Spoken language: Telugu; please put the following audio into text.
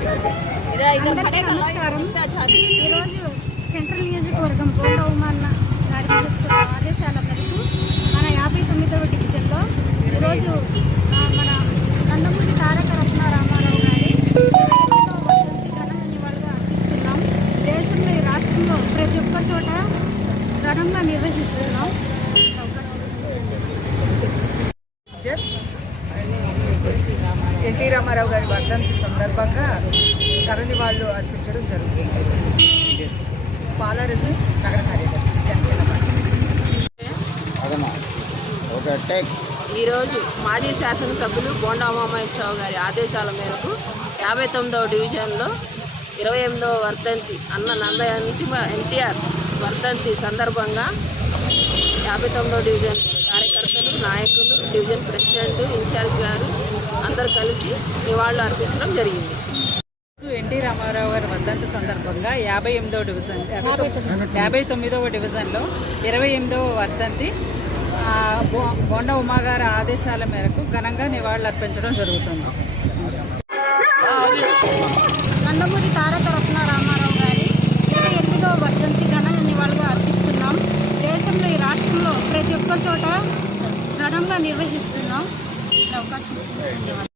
నమస్కారం. ఈరోజు సెంట్రల్ నియోజకవర్గం రెండవ మన్న ఆదేశాల మేరకు మన యాభై తొమ్మిదవ డివిజన్లో ఈరోజు మన నందమూరి తారక రత్నారామారావు గారి ఘనంగా అందిస్తున్నాం దేశంలో ఈ రాష్ట్రంలో ప్రతి ఒక్క చోట ఘనంగా నిర్వహిస్తున్నాం. సందర్భంగా ఘన నివాళులు అర్పించడం జరుగుతుంది. పాలారెడ్డి నగర కార్యదర్శి ఈరోజు మాజీ శాసనసభ్యులు బోండా ఉమామహేశ్వరరావు గారి ఆదేశాల మేరకు యాభై తొమ్మిదవ డివిజన్లో ఇరవై ఎనిమిదవ వర్ధంతి అన్న నంద ఎన్టీఆర్ వర్ధంతి సందర్భంగా యాభై తొమ్మిదవ డివిజన్ కార్యకర్తలు నాయకులు డివిజన్ ప్రెసిడెంట్ ఇన్ఛార్జ్ గారు అందరు కలిసి నివాళులు అర్పించడం జరిగింది. ఎన్టీ రామారావు గారి వర్ధంతి సందర్భంగా యాభై ఎనిమిదవ డివిజన్ యాభై తొమ్మిదవ డివిజన్లో ఇరవై ఎనిమిదవ వర్ధంతి బోండా ఉమా గారి ఆదేశాల మేరకు ఘనంగా నివాళులు అర్పించడం జరుగుతుంది. నందమూరి తారక రత్న రామారావు గారి ఇరవై ఎనిమిదవ వర్ధంతి ఘన నివాళులు అర్పిస్తున్నాం. దేశంలో ఈ రాష్ట్రంలో ప్రతి ఒక్క చోట ఘనంగా నిర్వహిస్తున్నాం. అవకాశం ఇచ్చినందుకు ధన్యవాదాలు